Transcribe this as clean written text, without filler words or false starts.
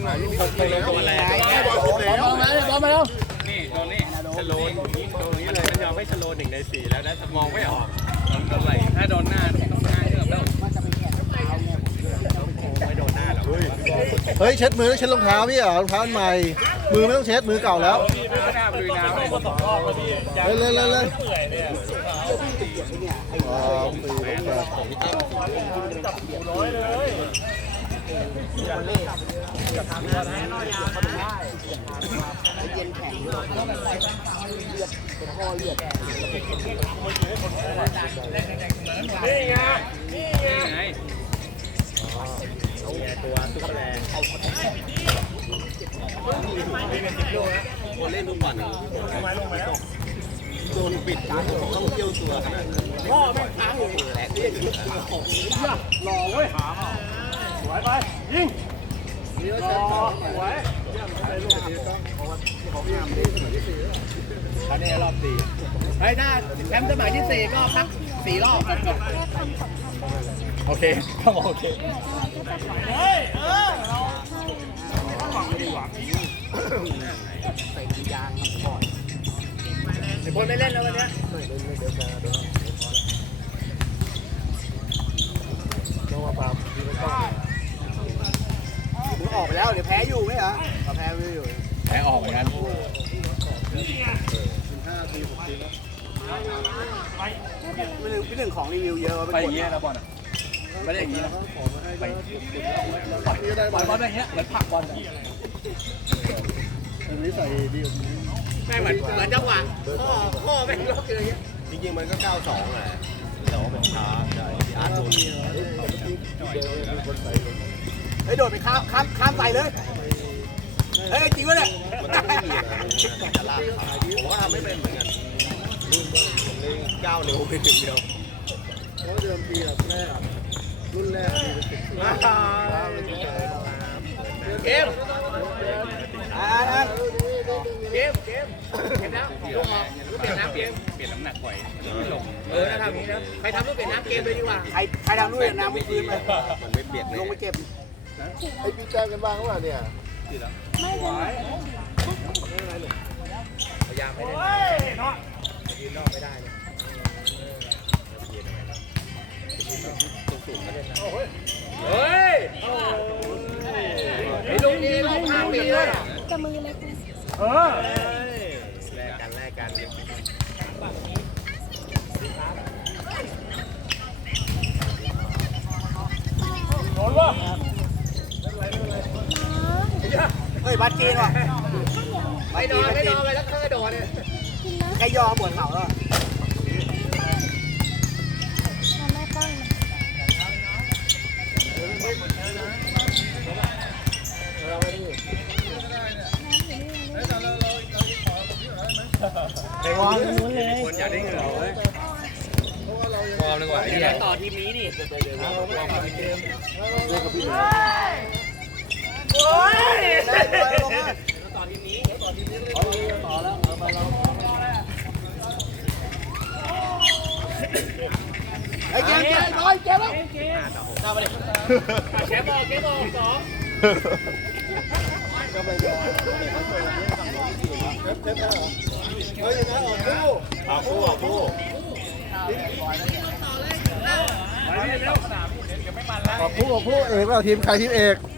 ไปเลยตัวแรงบอลมาแล้วนี่โดนนี่ชโลนโดนนี้เลยมันยอมไม่ชโลน1 ใน 4แล้วนะมองไม่ออกโดนไหลถ้าโดนหน้าต้องหน้าเยอะแล้วไม่โดนหน้าหรอกเฮ้ยเช็ดมือแล้วเช็ดรองเท้าพี่รองเท้าใหม่มือไม่ต้องเช็ดมือเก่าแล้วเลยเย็นแข็งเลือดเป็นพ่อเลือดนี่ไงตัวซุปเปอร์แรงเล่นทุกวันโดนปิดต้องเที่ยวตัวขนาดนั้นพ่อแม่งค้างอยู่แหลกหล่อเว้ยสวยไปยิงสวยอันนี้รอบ4ไอ้หน้าแชมป์สมัยที่4ก็พัก4 รอบโอเคต้องโอเคเฮ้ยใส่ยางก่อนไอ้บอลไม่เล่นแล้ววันนี้มึงออกไปแล้วเดี๋ยวแพ้อยู่ไหมเหรอแพ้ไม่อยู่แพ้ออกเหมือนกันพี่หนึ่งของรีวิวเยอะไปอย่างเงี้ยนะบอลไม่ได้อย่างนี้นะไปบอลอย่างเงี้ยเหมือนผักบอลอันนี้ใส่ดีแม่เหมือนจังหวะข้อแม่งล็อกเลยจริงๆมันก็ 92 แหละแต่ว่าเป็นช้าใช่อาร์ตโดนเฮ้ยโดดไปข้ามไปเลยเฮ้ยจริงวะเนี่ยมันต้องไม่มีนะจะลากขาผมก็ทำไม่เป็นเหมือนกันผมเลยก้าวเร็วไปถึงเดียวเพราะเดิมปีแรกรุ่นแรกเกมแล้วเปลี่ยนน้ำเปลี่ยนน้ำหนักบ่อยไม่ลงถ้าทำนี้นะใครทำต้องเปลี่ยนน้ำเกมเลยดีกว่าใครทำด้วยน้ำไม่พื้นเลยมันไม่เปียกลงไปเก็บไอ้พี่แจ้งกันบ้างว่าเนี่ยไม่ไหวพยายามไม่ได้ยืนนอกไม่ได้เลยเฮ้ยไอ้ลูกนี้รอบ5 ปีเลยจะมือเล็กแลกกันโดนวะเฮ้ยบัตรจีนว่ะไม่นอนไปแล้วข้างกระโดดเนี่ยใครยอมบวชเขาแล้วไม่ต้องไปวางนู้นเลยคนอยากได้เงินเลยวางดีกว่าต่อทีมนี้นี่โอ้ยต่อทีมนี้ต่อแล้วไอ้เกมร้อยเกมแล้วเข้าไปเลยแชมป์บอล2 เฮ้ยนะออกคู่ออกคู่เอกเราทีมใครทีมเอก